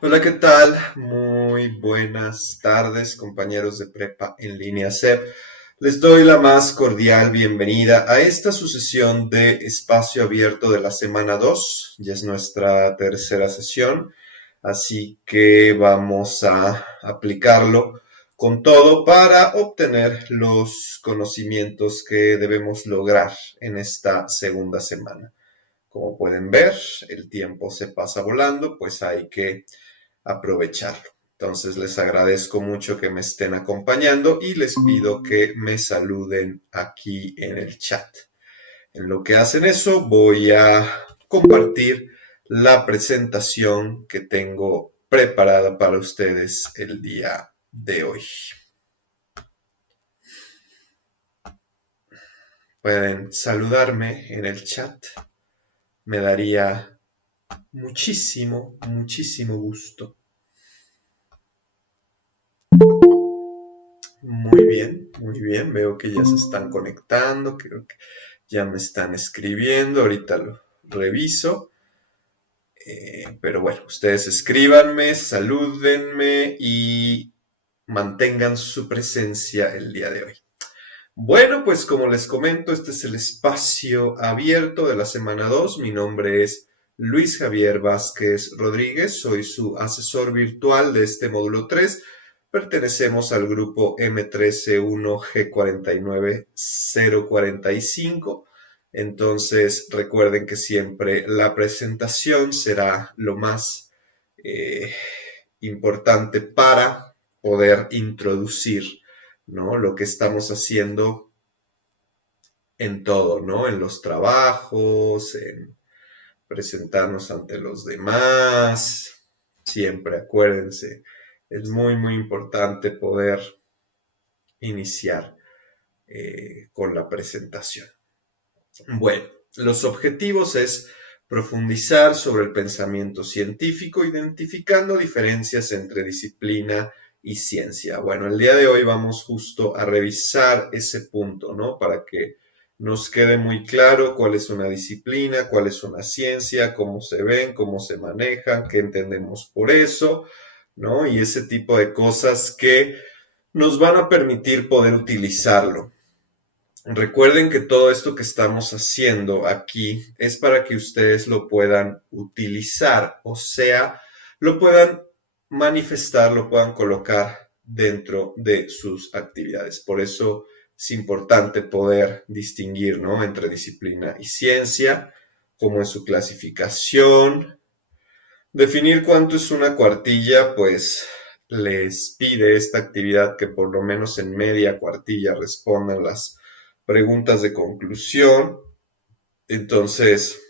Hola, ¿qué tal? Muy buenas tardes, compañeros de Prepa en línea CEP. Les doy la más cordial bienvenida a esta sucesión de espacio abierto de la semana 2. Ya es nuestra tercera sesión, así que vamos a aplicarlo con todo para obtener los conocimientos que debemos lograr en esta segunda semana. Como pueden ver, el tiempo se pasa volando, pues hay que aprovecharlo. Entonces les agradezco mucho que me estén acompañando y les pido que me saluden aquí en el chat. En lo que hacen eso, voy a compartir la presentación que tengo preparada para ustedes el día de hoy. Pueden saludarme en el chat. Me daría muchísimo gusto. Muy bien. Veo que ya se están conectando, creo que ya me están escribiendo, ahorita lo reviso. Pero bueno, ustedes escríbanme, salúdenme y mantengan su presencia el día de hoy. Bueno, pues como les comento, este es el espacio abierto de la semana 2. Mi nombre es Luis Javier Vázquez Rodríguez, soy su asesor virtual de este módulo 3. Pertenecemos al grupo M1349045. Entonces recuerden que siempre la presentación será lo más eh, importante para poder introducir, ¿no?, lo que estamos haciendo en todo, ¿no? En los trabajos, en presentarnos ante los demás. Siempre acuérdense, es muy importante poder iniciar con la presentación. Bueno, los objetivos es profundizar sobre el pensamiento científico, identificando diferencias entre disciplina y ciencia. Bueno, el día de hoy vamos justo a revisar ese punto, ¿no? Para que nos quede muy claro cuál es una disciplina, cuál es una ciencia, cómo se ven, cómo se manejan, qué entendemos por eso, ¿no? Y ese tipo de cosas que nos van a permitir poder utilizarlo. Recuerden que todo esto que estamos haciendo aquí es para que ustedes lo puedan utilizar, o sea, lo puedan manifestar, lo puedan colocar dentro de sus actividades. Por eso es importante poder distinguir, ¿no?, entre disciplina y ciencia, cómo es su clasificación. Definir cuánto es una cuartilla, pues les pide esta actividad que por lo menos en media cuartilla respondan las preguntas de conclusión. Entonces,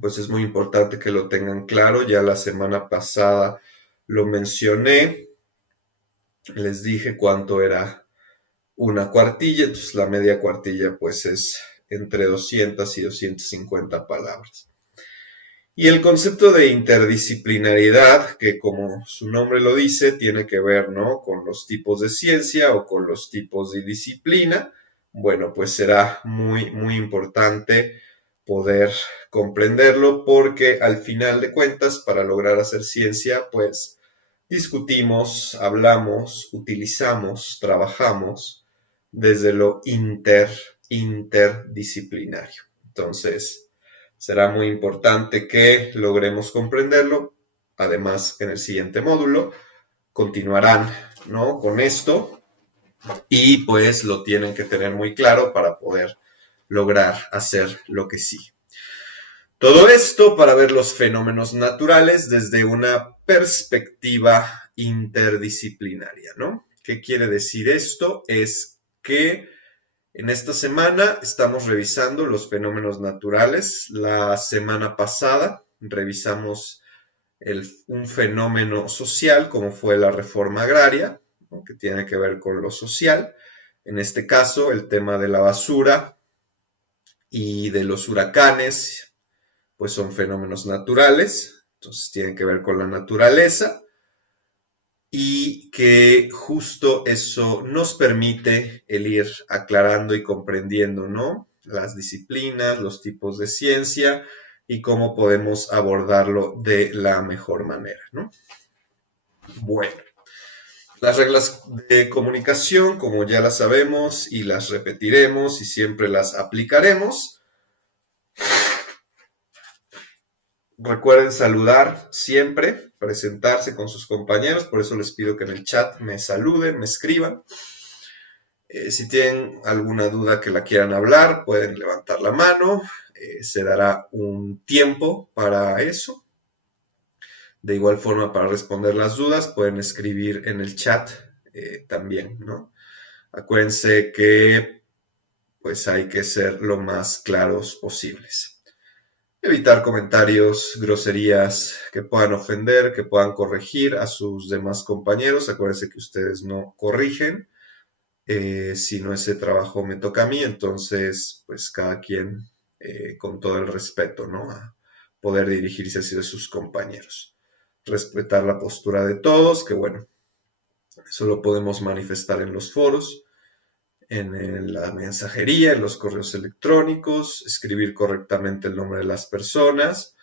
pues es muy importante que lo tengan claro. Ya la semana pasada lo mencioné, les dije cuánto era una cuartilla, entonces la media cuartilla pues es entre 200 y 250 palabras. Y el concepto de interdisciplinariedad, que como su nombre lo dice, tiene que ver, ¿no?, con los tipos de ciencia o con los tipos de disciplina. Bueno, pues será muy importante poder comprenderlo, porque al final de cuentas, para lograr hacer ciencia, pues discutimos, hablamos, utilizamos, trabajamos desde lo interdisciplinario. Entonces, será muy importante que logremos comprenderlo. Además, en el siguiente módulo continuarán, ¿no?, con esto, y pues lo tienen que tener muy claro para poder lograr hacer lo que sí. Todo esto para ver los fenómenos naturales desde una perspectiva interdisciplinaria, ¿no? ¿Qué quiere decir esto? Es que en esta semana estamos revisando los fenómenos naturales. La semana pasada revisamos un fenómeno social como fue la reforma agraria, ¿no?, que tiene que ver con lo social. En este caso, el tema de la basura y de los huracanes, pues son fenómenos naturales, entonces tienen que ver con la naturaleza. Y que justo eso nos permite el ir aclarando y comprendiendo, ¿no?, las disciplinas, los tipos de ciencia, y cómo podemos abordarlo de la mejor manera, ¿no? Bueno, las reglas de comunicación, como ya las sabemos y las repetiremos y siempre las aplicaremos. Recuerden saludar siempre, presentarse con sus compañeros, por eso les pido que en el chat me saluden, me escriban. Si tienen alguna duda que la quieran hablar, pueden levantar la mano, se dará un tiempo para eso. De igual forma, para responder las dudas, pueden escribir en el chat también, ¿no? Acuérdense que pues hay que ser lo más claros posibles. Evitar comentarios, groserías que puedan ofender, que puedan corregir a sus demás compañeros. Acuérdense que ustedes no corrigen. Si no, ese trabajo me toca a mí, entonces pues cada quien con todo el respeto, ¿no? A poder dirigirse hacia sus compañeros. Respetar la postura de todos, que bueno, eso lo podemos manifestar en los foros, en la mensajería, en los correos electrónicos, escribir correctamente el nombre de las personas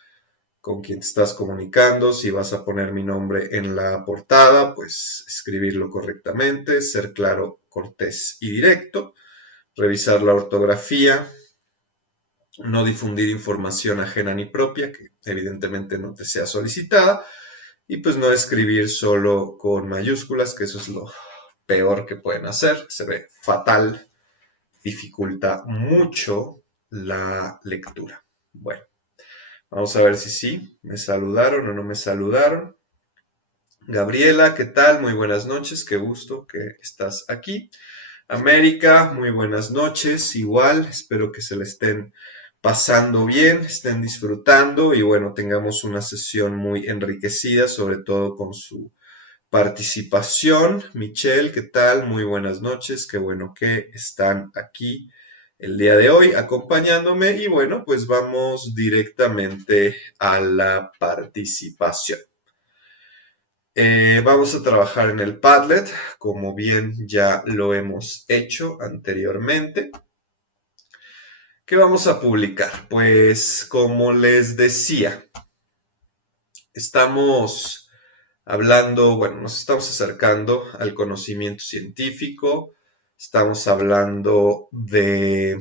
con quien te estás comunicando. Si vas a poner mi nombre en la portada, pues escribirlo correctamente, ser claro, cortés y directo, revisar la ortografía, no difundir información ajena ni propia, que evidentemente no te sea solicitada, y pues no escribir solo con mayúsculas, que eso es lo peor que pueden hacer, se ve fatal, dificulta mucho la lectura. Bueno, vamos a ver si sí, me saludaron o no me saludaron. Gabriela, ¿qué tal? Muy buenas noches, qué gusto que estás aquí. América, muy buenas noches, igual, espero que se le estén pasando bien, estén disfrutando y bueno, tengamos una sesión muy enriquecida, sobre todo con su participación. Michelle, ¿qué tal? Muy buenas noches, qué bueno que están aquí el día de hoy acompañándome y bueno, pues vamos directamente a la participación. Vamos a trabajar en el Padlet, como bien ya lo hemos hecho anteriormente. ¿Qué vamos a publicar? Pues como les decía, estamos hablando, bueno, nos estamos acercando al conocimiento científico, estamos hablando de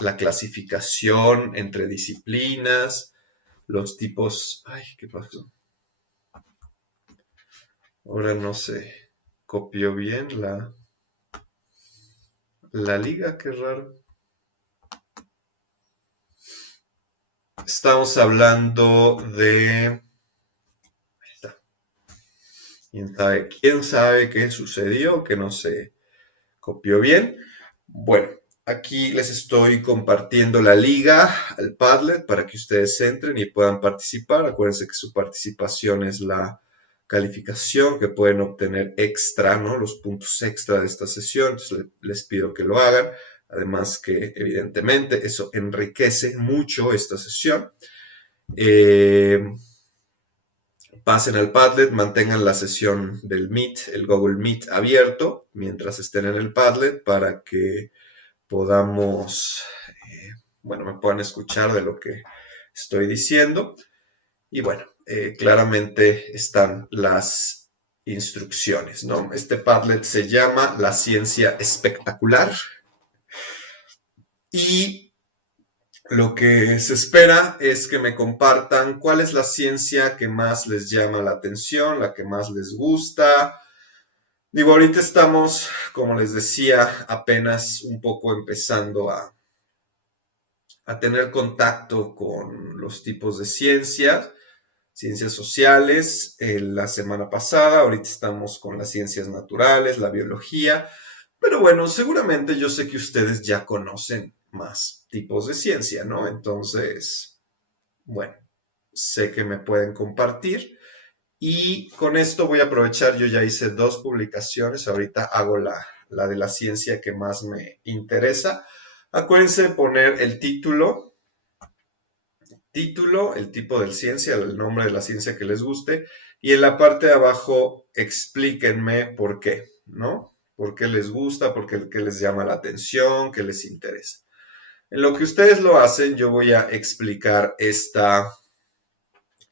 la clasificación entre disciplinas, los tipos... Ay, ¿qué pasó? Ahora no se copió bien la liga, qué raro. Estamos hablando de... Ahí está. ¿Quién sabe qué sucedió? Que no se copió bien. Bueno, aquí les estoy compartiendo la liga al Padlet para que ustedes entren y puedan participar. Acuérdense que su participación es la calificación que pueden obtener extra, ¿no? Los puntos extra de esta sesión. Entonces les pido que lo hagan. Además que evidentemente eso enriquece mucho esta sesión. Pasen al Padlet, mantengan la sesión del Meet, el Google Meet abierto mientras estén en el Padlet para que podamos, bueno, me puedan escuchar de lo que estoy diciendo. Y bueno, claramente están las instrucciones, ¿no? Este Padlet se llama La Ciencia Espectacular y lo que se espera es que me compartan cuál es la ciencia que más les llama la atención, la que más les gusta. Digo, ahorita estamos, como les decía, apenas un poco empezando a tener contacto con los tipos de ciencias sociales. La semana pasada, ahorita estamos con las ciencias naturales, la biología, pero bueno, seguramente yo sé que ustedes ya conocen más tipos de ciencia, ¿no? Entonces, bueno, sé que me pueden compartir y con esto voy a aprovechar, yo ya hice 2 publicaciones, ahorita hago la de la ciencia que más me interesa. Acuérdense de poner el título, el tipo de ciencia, el nombre de la ciencia que les guste, y en la parte de abajo explíquenme por qué, ¿no? ¿Por qué les gusta? ¿Por qué les llama la atención? ¿Qué les interesa? En lo que ustedes lo hacen, yo voy a explicar esta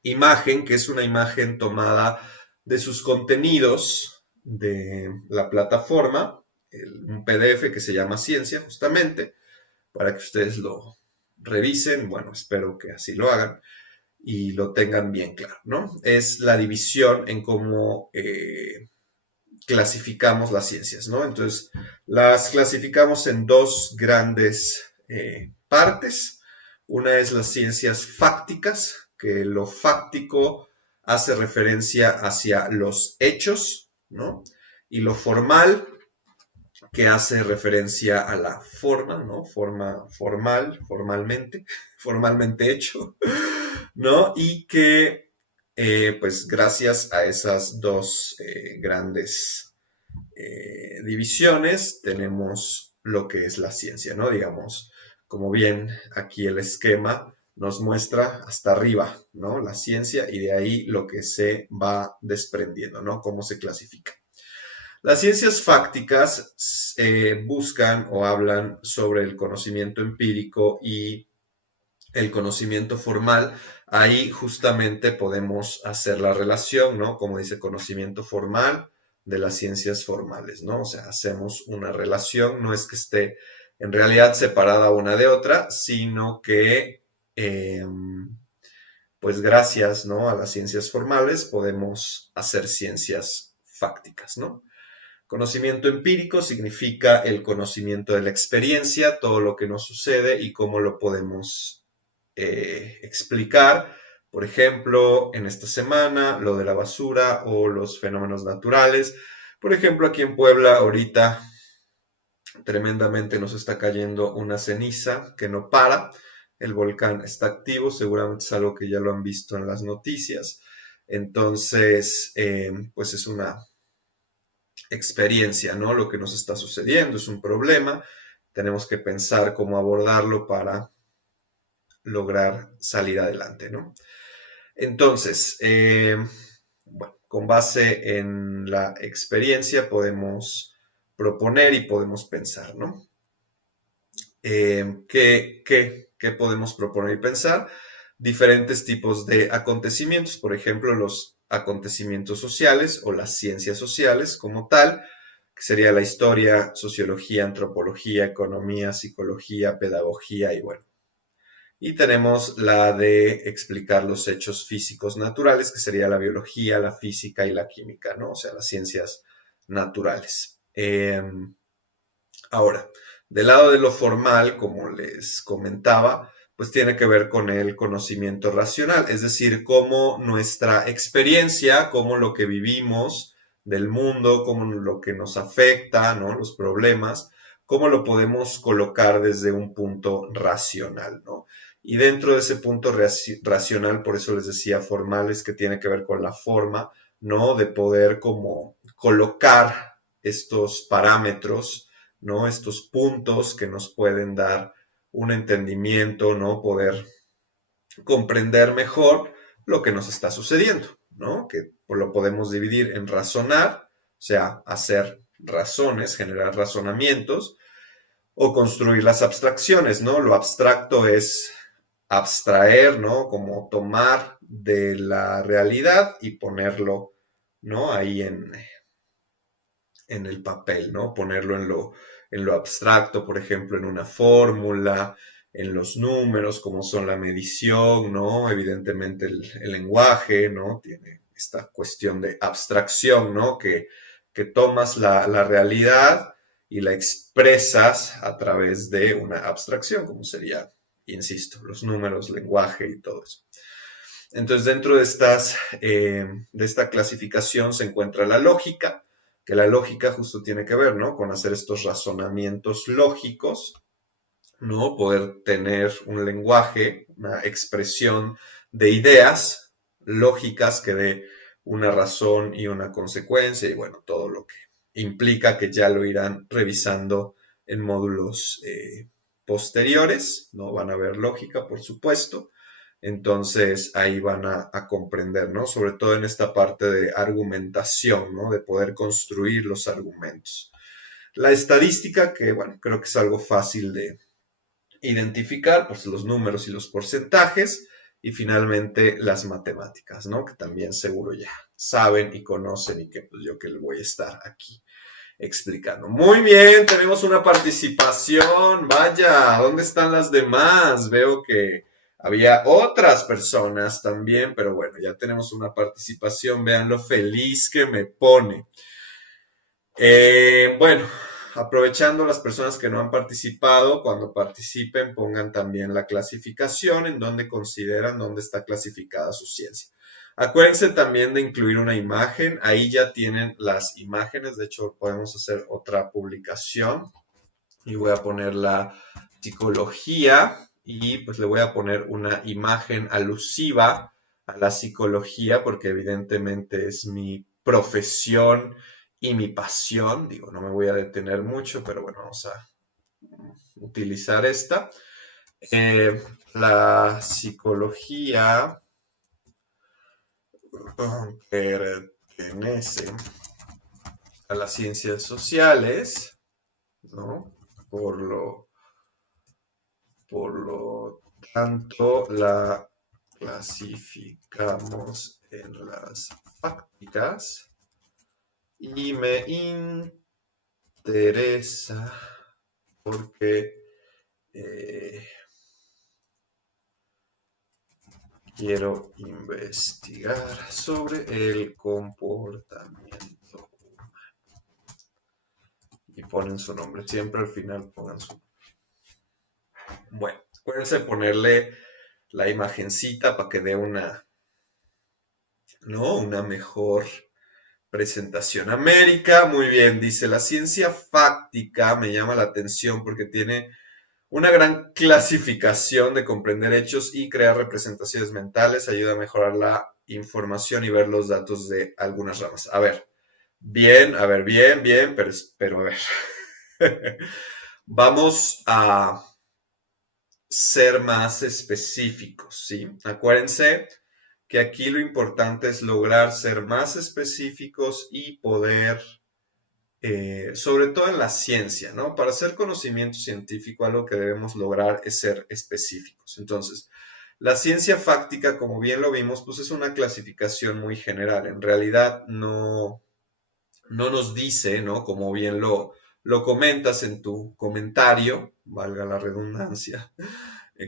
imagen, que es una imagen tomada de sus contenidos de la plataforma, un PDF que se llama Ciencia, justamente, para que ustedes lo revisen. Bueno, espero que así lo hagan y lo tengan bien claro, ¿no? Es la división en cómo clasificamos las ciencias, ¿no? Entonces, las clasificamos en dos grandes partes. Una es las ciencias fácticas, que lo fáctico hace referencia hacia los hechos, ¿no? Y lo formal, que hace referencia a la forma, ¿no? Formalmente hecho, ¿no? Y que, pues gracias a esas dos grandes divisiones tenemos lo que es la ciencia, ¿no? Digamos, como bien aquí el esquema nos muestra hasta arriba, ¿no? La ciencia y de ahí lo que se va desprendiendo, ¿no? Cómo se clasifica. Las ciencias fácticas buscan o hablan sobre el conocimiento empírico y el conocimiento formal. Ahí justamente podemos hacer la relación, ¿no? Como dice, conocimiento formal de las ciencias formales, ¿no? O sea, hacemos una relación, no es que esté en realidad separada una de otra, sino que, pues gracias, ¿no? A las ciencias formales podemos hacer ciencias fácticas, ¿no? Conocimiento empírico significa el conocimiento de la experiencia, todo lo que nos sucede y cómo lo podemos explicar. Por ejemplo, en esta semana, lo de la basura o los fenómenos naturales. Por ejemplo, aquí en Puebla, ahorita tremendamente nos está cayendo una ceniza que no para. El volcán está activo, seguramente es algo que ya lo han visto en las noticias. Entonces, pues es una experiencia, ¿no? Lo que nos está sucediendo es un problema, tenemos que pensar cómo abordarlo para lograr salir adelante, ¿no? Entonces, bueno, con base en la experiencia podemos proponer y podemos pensar, ¿no? ¿Qué podemos proponer y pensar? Diferentes tipos de acontecimientos, por ejemplo, los acontecimientos sociales o las ciencias sociales como tal, que sería la historia, sociología, antropología, economía, psicología, pedagogía y bueno. Y tenemos la de explicar los hechos físicos naturales, que sería la biología, la física y la química, ¿no? O sea, las ciencias naturales. Ahora, del lado de lo formal, como les comentaba, pues tiene que ver con el conocimiento racional, es decir, cómo nuestra experiencia, cómo lo que vivimos del mundo, cómo lo que nos afecta, ¿no? Los problemas, cómo lo podemos colocar desde un punto racional, ¿no? Y dentro de ese punto racional, por eso les decía formal, es que tiene que ver con la forma, ¿no? De poder como colocar estos parámetros, ¿no? Estos puntos que nos pueden dar un entendimiento, ¿no? Poder comprender mejor lo que nos está sucediendo, ¿no? Que lo podemos dividir en razonar, o sea, hacer razones, generar razonamientos, o construir las abstracciones, ¿no? Lo abstracto es abstraer, ¿no? Como tomar de la realidad y ponerlo, ¿no? Ahí en el papel, ¿no? Ponerlo en lo abstracto, por ejemplo, en una fórmula, en los números, como son la medición, ¿no? Evidentemente el lenguaje, ¿no? Tiene esta cuestión de abstracción, ¿no? Que tomas la realidad y la expresas a través de una abstracción, como sería, insisto, los números, lenguaje y todo eso. Entonces, dentro de esta clasificación se encuentra la lógica, que la lógica justo tiene que ver, ¿no? Con hacer estos razonamientos lógicos, ¿no? Poder tener un lenguaje, una expresión de ideas lógicas que dé una razón y una consecuencia y bueno, todo lo que implica que ya lo irán revisando en módulos posteriores, ¿no? Van a ver lógica, por supuesto. Entonces ahí van a comprender, ¿no? Sobre todo en esta parte de argumentación, ¿no? De poder construir los argumentos. La estadística, que bueno, creo que es algo fácil identificar pues, los números y los porcentajes y finalmente las matemáticas, ¿no? Que también seguro ya saben y conocen y que pues yo que les voy a estar aquí explicando. Muy bien, tenemos una participación. Vaya, ¿dónde están las demás? Veo que había otras personas también, pero bueno, ya tenemos una participación. Vean lo feliz que me pone. Bueno, aprovechando las personas que no han participado, cuando participen pongan también la clasificación en donde consideran dónde está clasificada su ciencia. Acuérdense también de incluir una imagen, ahí ya tienen las imágenes, de hecho podemos hacer otra publicación y voy a poner la psicología y pues le voy a poner una imagen alusiva a la psicología porque evidentemente es mi profesión y mi pasión. Digo, no me voy a detener mucho, pero bueno, vamos a utilizar esta. La psicología pertenece a las ciencias sociales, ¿no? Por lo tanto, la clasificamos en las fácticas y me interesa porque quiero investigar sobre el comportamiento humano. Y ponen su nombre, siempre al final pongan su nombre. Bueno, acuérdense de ponerle la imagencita para que dé una, ¿no? Una mejor presentación. América, muy bien, dice, la ciencia fáctica me llama la atención porque tiene una gran clasificación de comprender hechos y crear representaciones mentales, ayuda a mejorar la información y ver los datos de algunas ramas. A ver, bien, pero a ver. Vamos a ser más específicos, ¿sí? Acuérdense que aquí lo importante es lograr ser más específicos y poder, sobre todo en la ciencia, ¿no? Para hacer conocimiento científico, algo que debemos lograr es ser específicos. Entonces, la ciencia fáctica, como bien lo vimos, pues es una clasificación muy general. En realidad no nos dice, ¿no? Como bien lo comentas en tu comentario, valga la redundancia,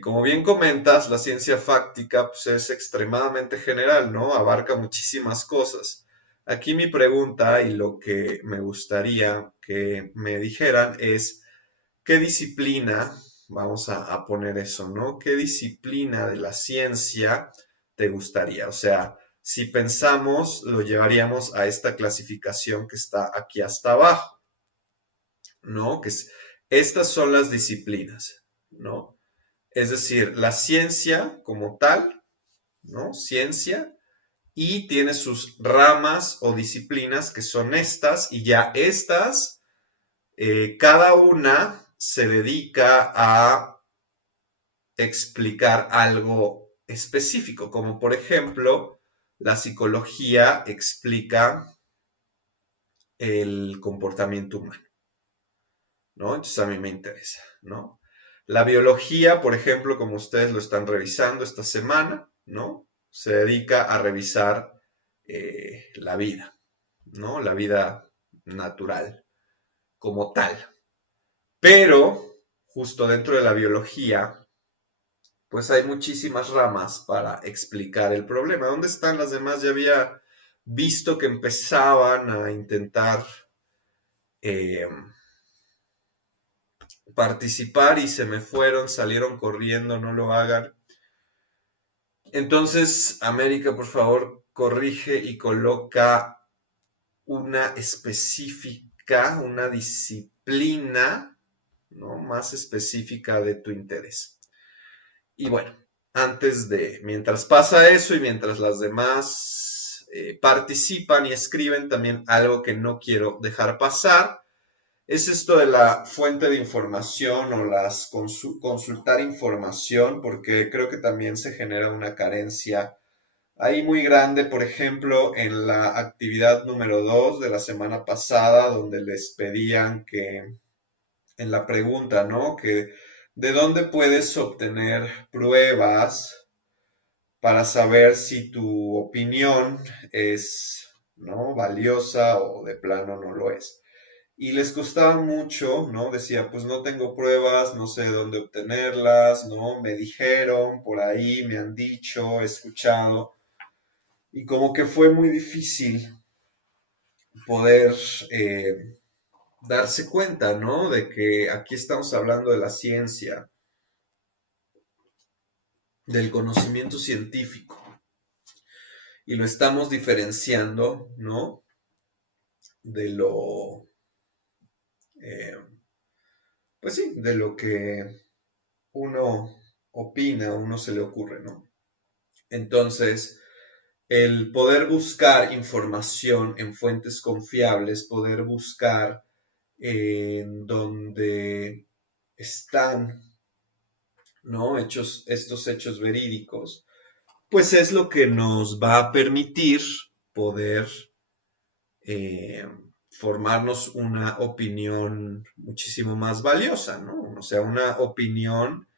como bien comentas, la ciencia fáctica pues, es extremadamente general, ¿no? Abarca muchísimas cosas. Aquí mi pregunta y lo que me gustaría que me dijeran es, ¿qué disciplina, vamos a poner eso, ¿no? ¿Qué disciplina de la ciencia te gustaría? O sea, si pensamos, lo llevaríamos a esta clasificación que está aquí hasta abajo, ¿no? Estas son las disciplinas, ¿no? Es decir, la ciencia como tal, ¿no? Ciencia, y tiene sus ramas o disciplinas que son estas, y ya estas, cada una se dedica a explicar algo específico, como por ejemplo, la psicología explica el comportamiento humano, ¿no? Entonces a mí me interesa, ¿no? La biología, por ejemplo, como ustedes lo están revisando esta semana, ¿no? Se dedica a revisar la vida, ¿no? La vida natural como tal. Pero, justo dentro de la biología, pues hay muchísimas ramas para explicar el problema. ¿Dónde están las demás? Ya había visto que empezaban a intentar eh, participar y se me fueron, salieron corriendo, no lo hagan. Entonces, América, por favor, corrige y coloca una específica, una disciplina, ¿no? Más específica de tu interés. Y bueno, mientras pasa eso y mientras las demás participan y escriben, también algo que no quiero dejar pasar es esto de la fuente de información o consultar información, porque creo que también se genera una carencia ahí muy grande, por ejemplo, en la actividad número 2 de la semana pasada, donde les pedían que, en la pregunta, ¿no? Que ¿De dónde puedes obtener pruebas para saber si tu opinión es, ¿no?, valiosa o de plano no lo es? Y les costaba mucho, ¿no? Decía, pues no tengo pruebas, no sé dónde obtenerlas, ¿no? Me dijeron, por ahí me han dicho, he escuchado. Y como que fue muy difícil poder darse cuenta, ¿no? De que aquí estamos hablando de la ciencia, del conocimiento científico, y lo estamos diferenciando, ¿no? De lo, eh, pues sí, de lo que uno opina, uno se le ocurre, ¿no? Entonces, el poder buscar información en fuentes confiables, poder buscar en donde están, ¿no?, estos hechos verídicos, pues es lo que nos va a permitir poder eh, formarnos una opinión muchísimo más valiosa, ¿no? O sea, una opinión,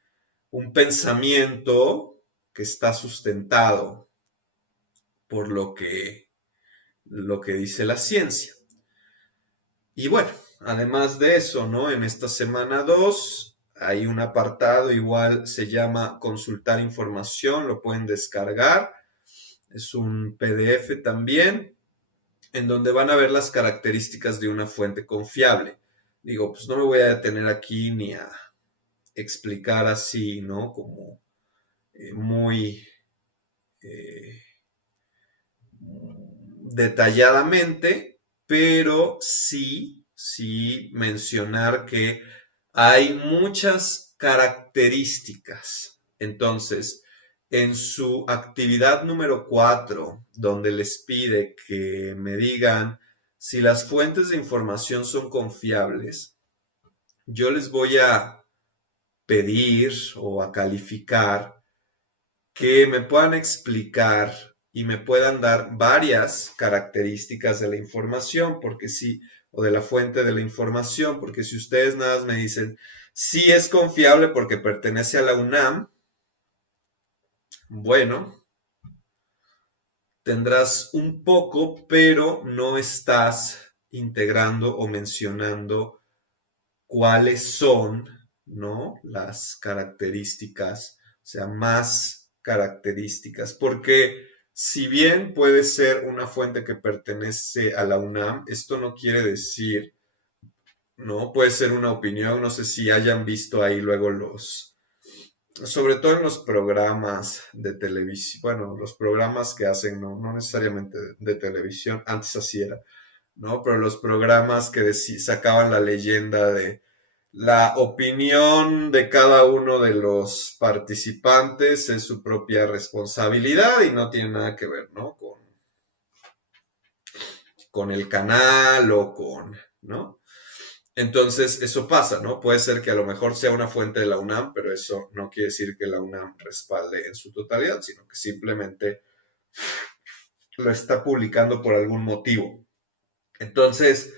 un pensamiento que está sustentado por lo que dice la ciencia. Y bueno, además de eso, ¿no? En esta semana 2 hay un apartado, igual se llama consultar información, lo pueden descargar, es un PDF también, en donde van a ver las características de una fuente confiable. Digo, pues no me voy a detener aquí ni a explicar así, ¿no? Como muy eh, detalladamente, pero sí mencionar que hay muchas características. Entonces, en su actividad número 4, donde les pide que me digan si las fuentes de información son confiables, yo les voy a pedir o a calificar que me puedan explicar y me puedan dar varias características de la información, porque sí, o de la fuente de la información, porque si ustedes nada más me dicen, sí es confiable porque pertenece a la UNAM, bueno, tendrás un poco, pero no estás integrando o mencionando cuáles son, ¿no?, las características, o sea, más características, porque si bien puede ser una fuente que pertenece a la UNAM, esto no quiere decir, ¿no? Puede ser una opinión, no sé si hayan visto ahí luego sobre todo en los programas de televisión, bueno, los programas que hacen, no necesariamente de televisión, antes así era, ¿no? Pero los programas que sacaban la leyenda de la opinión de cada uno de los participantes es su propia responsabilidad y no tiene nada que ver, ¿no?, con el canal o con, ¿no? Entonces, eso pasa, ¿no? Puede ser que a lo mejor sea una fuente de la UNAM, pero eso no quiere decir que la UNAM respalde en su totalidad, sino que simplemente lo está publicando por algún motivo. Entonces,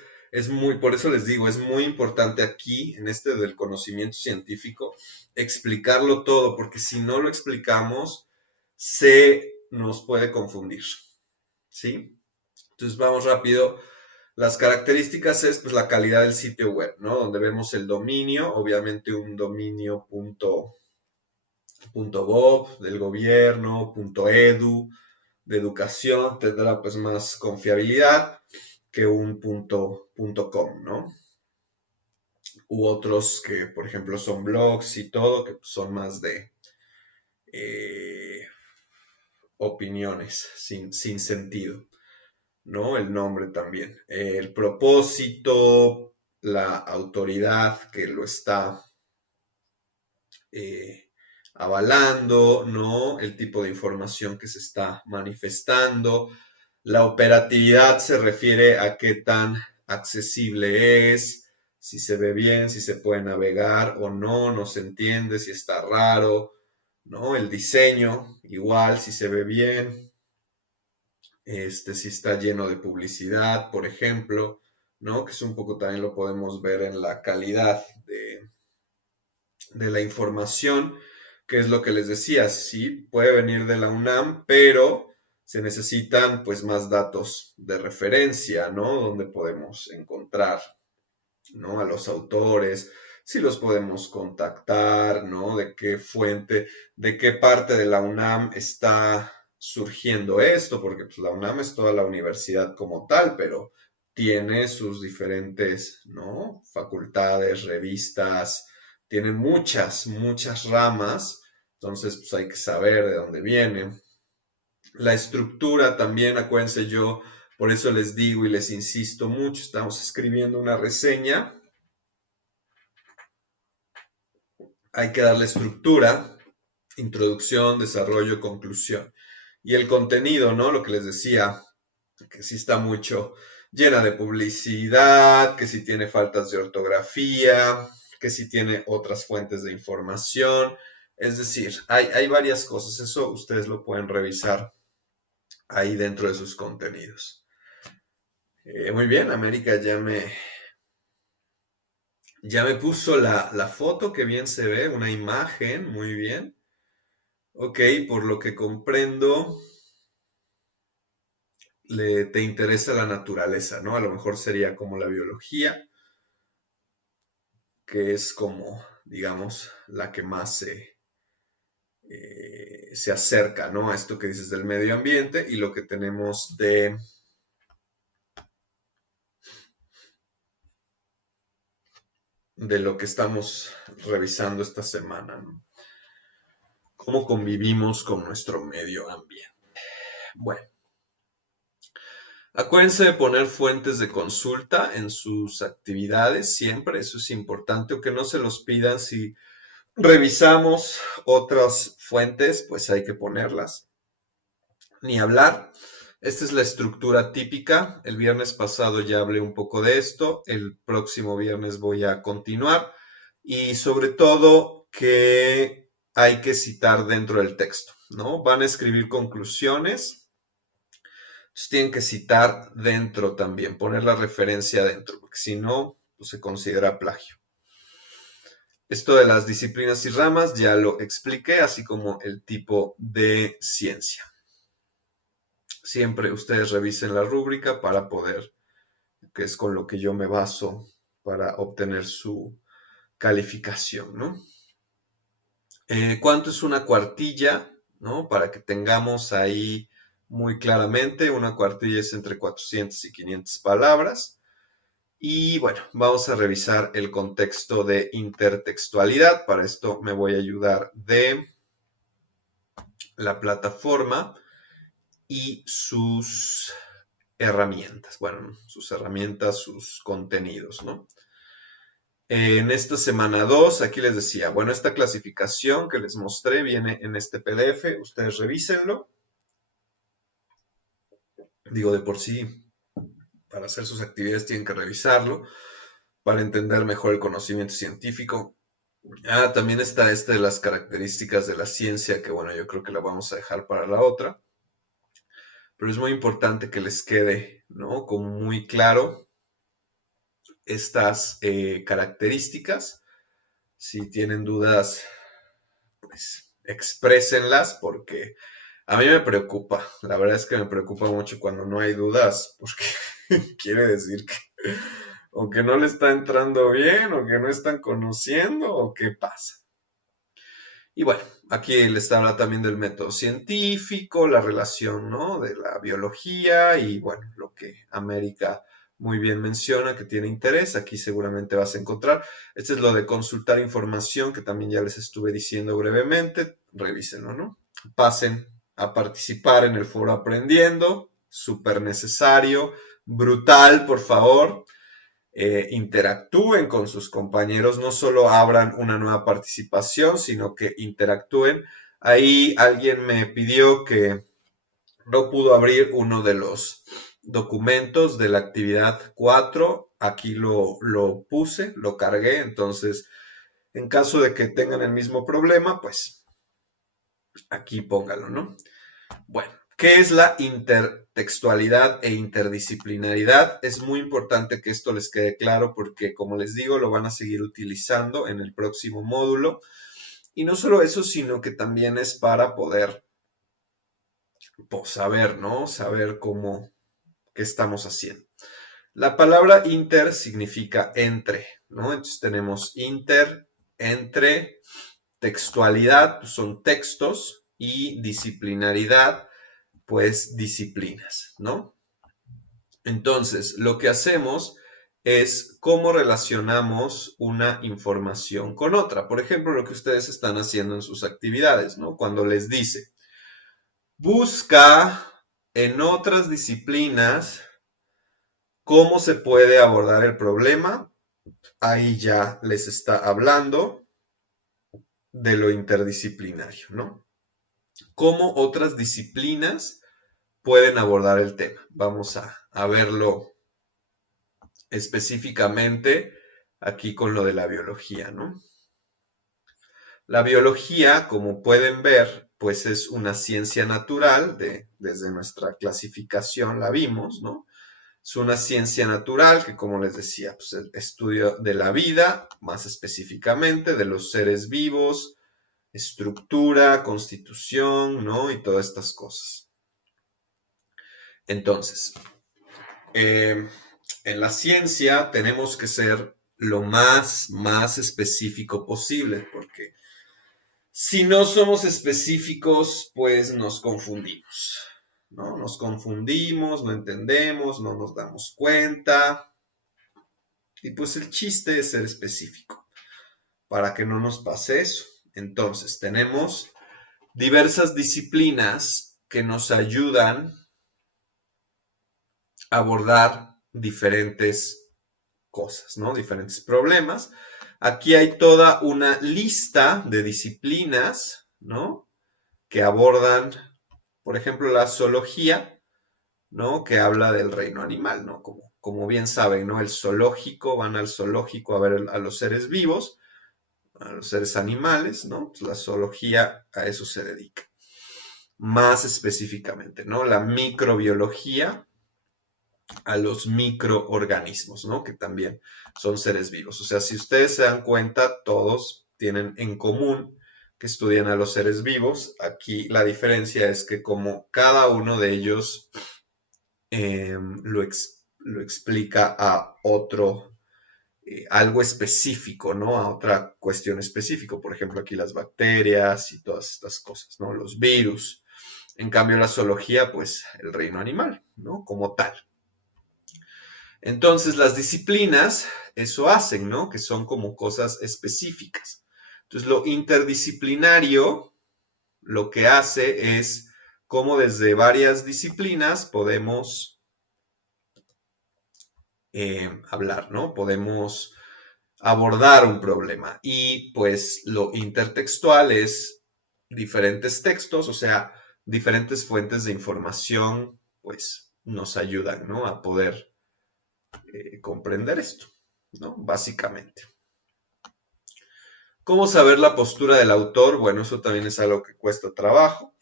por eso les digo, es muy importante aquí, en este del conocimiento científico, explicarlo todo, porque si no lo explicamos, se nos puede confundir, ¿sí? Entonces, vamos rápido. Las características es, pues, la calidad del sitio web, ¿no? Donde vemos el dominio, obviamente un dominio .gov del gobierno, .edu de educación, tendrá pues más confiabilidad que un .com, ¿no? U otros que, por ejemplo, son blogs y todo, que son más de opiniones sin sentido, ¿no? El nombre también. El propósito, la autoridad que lo está avalando, ¿no? El tipo de información que se está manifestando. La operatividad se refiere a qué tan accesible es, si se ve bien, si se puede navegar o no se entiende, si está raro, ¿no? El diseño, igual, si se ve bien, si está lleno de publicidad, por ejemplo, ¿no? Que es un poco también lo podemos ver en la calidad de la información, que es lo que les decía, sí, puede venir de la UNAM, pero se necesitan pues más datos de referencia, ¿no? Donde podemos encontrar, ¿no? A los autores, si los podemos contactar, ¿no? De qué fuente, de qué parte de la UNAM está surgiendo esto, porque pues, la UNAM es toda la universidad como tal, pero tiene sus diferentes, ¿no? Facultades, revistas, tiene muchas ramas, entonces pues hay que saber de dónde viene. La estructura también, acuérdense yo, por eso les digo y les insisto mucho, estamos escribiendo una reseña, hay que darle estructura, introducción, desarrollo, conclusión. Y el contenido, ¿no? Lo que les decía, que sí está mucho llena de publicidad, que sí tiene faltas de ortografía, que sí tiene otras fuentes de información. Es decir, hay varias cosas. Eso ustedes lo pueden revisar ahí dentro de sus contenidos. Muy bien, América ya me puso la foto, que bien se ve, una imagen, muy bien. Ok, por lo que comprendo, te interesa la naturaleza, ¿no? A lo mejor sería como la biología, que es como, digamos, la que más se acerca, ¿no? A esto que dices del medio ambiente y lo que tenemos de lo que estamos revisando esta semana, ¿no? Cómo convivimos con nuestro medio ambiente. Bueno, acuérdense de poner fuentes de consulta en sus actividades siempre, eso es importante, aunque no se los pidan. Si revisamos otras fuentes, pues hay que ponerlas. Ni hablar. Esta es la estructura típica. El viernes pasado ya hablé un poco de esto. El próximo viernes voy a continuar. Y sobre todo que hay que citar dentro del texto, ¿no? Van a escribir conclusiones. Entonces tienen que citar dentro también, poner la referencia dentro, porque si no, pues se considera plagio. Esto de las disciplinas y ramas ya lo expliqué, así como el tipo de ciencia. Siempre ustedes revisen la rúbrica para poder, que es con lo que yo me baso para obtener su calificación, ¿no? ¿Cuánto es una cuartilla? ¿No? Para que tengamos ahí muy claramente, una cuartilla es entre 400 y 500 palabras. Y bueno, vamos a revisar el contexto de intertextualidad. Para esto me voy a ayudar de la plataforma y sus herramientas. Bueno, sus herramientas, sus contenidos, ¿no? En esta semana 2, aquí les decía, bueno, esta clasificación que les mostré viene en este PDF, ustedes revísenlo. Digo, de por sí, para hacer sus actividades tienen que revisarlo, para entender mejor el conocimiento científico. También está de las características de la ciencia, que bueno, yo creo que la vamos a dejar para la otra. Pero es muy importante que les quede, ¿no? Como muy claro estas características. Si tienen dudas, pues exprésenlas, porque a mí me preocupa. La verdad es que me preocupa mucho cuando no hay dudas, porque quiere decir que o que no le está entrando bien, o que no están conociendo, o qué pasa. Y bueno, aquí les habla también del método científico, la relación, ¿no? De la biología y bueno, lo que América muy bien menciona que tiene interés, aquí seguramente vas a encontrar. Este es lo de consultar información, que también ya les estuve diciendo brevemente, revísenlo, ¿no? Pasen a participar en el foro aprendiendo, súper necesario, brutal, por favor. Interactúen con sus compañeros, no solo abran una nueva participación, sino que interactúen. Ahí alguien me pidió que no pudo abrir uno de los documentos de la actividad 4. Aquí lo puse, lo cargué, entonces en caso de que tengan el mismo problema, pues aquí póngalo, ¿no? Bueno, ¿Qué es la intertextualidad e interdisciplinaridad? Es muy importante que esto les quede claro porque, como les digo, lo van a seguir utilizando en el próximo módulo. Y no solo eso, sino que también es para poder pues, saber, ¿no? Saber qué estamos haciendo. La palabra inter significa entre, ¿no? Entonces tenemos inter, entre, textualidad, pues son textos, y disciplinaridad, pues disciplinas, ¿no? Entonces, lo que hacemos es cómo relacionamos una información con otra. Por ejemplo, lo que ustedes están haciendo en sus actividades, ¿no? Cuando les dice, busca en otras disciplinas cómo se puede abordar el problema, ahí ya les está hablando de lo interdisciplinario, ¿no? Cómo otras disciplinas pueden abordar el tema. Vamos a verlo específicamente aquí con lo de la biología, ¿no? La biología, como pueden ver, pues es una ciencia natural, desde nuestra clasificación la vimos, ¿no? Es una ciencia natural que, como les decía, pues el estudio de la vida, más específicamente de los seres vivos, estructura, constitución, ¿no? Y todas estas cosas. Entonces, en la ciencia tenemos que ser lo más específico posible, porque si no somos específicos, pues nos confundimos, ¿no? Nos confundimos, no entendemos, no nos damos cuenta. Y pues el chiste es ser específico, para que no nos pase eso. Entonces, tenemos diversas disciplinas que nos ayudan a abordar diferentes cosas, ¿no? Diferentes problemas. Aquí hay toda una lista de disciplinas, ¿no? Que abordan, por ejemplo, la zoología, ¿no? Que habla del reino animal, ¿no? Como bien saben, ¿no? El zoológico, van al zoológico a ver a los seres vivos, a los seres animales, ¿no? Pues la zoología a eso se dedica. Más específicamente, ¿no? La microbiología a los microorganismos, ¿no? Que también son seres vivos. O sea, si ustedes se dan cuenta, todos tienen en común que estudian a los seres vivos. Aquí la diferencia es que como cada uno de ellos lo explica a otro, algo específico, ¿no? A otra cuestión específica. Por ejemplo, aquí las bacterias y todas estas cosas, ¿no? Los virus. En cambio, la zoología, pues el reino animal, ¿no? Como tal. Entonces, las disciplinas eso hacen, ¿no? Que son como cosas específicas. Entonces, lo interdisciplinario lo que hace es cómo desde varias disciplinas podemos hablar, ¿no? Podemos abordar un problema. Y pues lo intertextual es diferentes textos, o sea, diferentes fuentes de información, pues nos ayudan, ¿no? A poder comprender esto, ¿no? Básicamente. ¿Cómo saber la postura del autor? Bueno, eso también es algo que cuesta trabajo,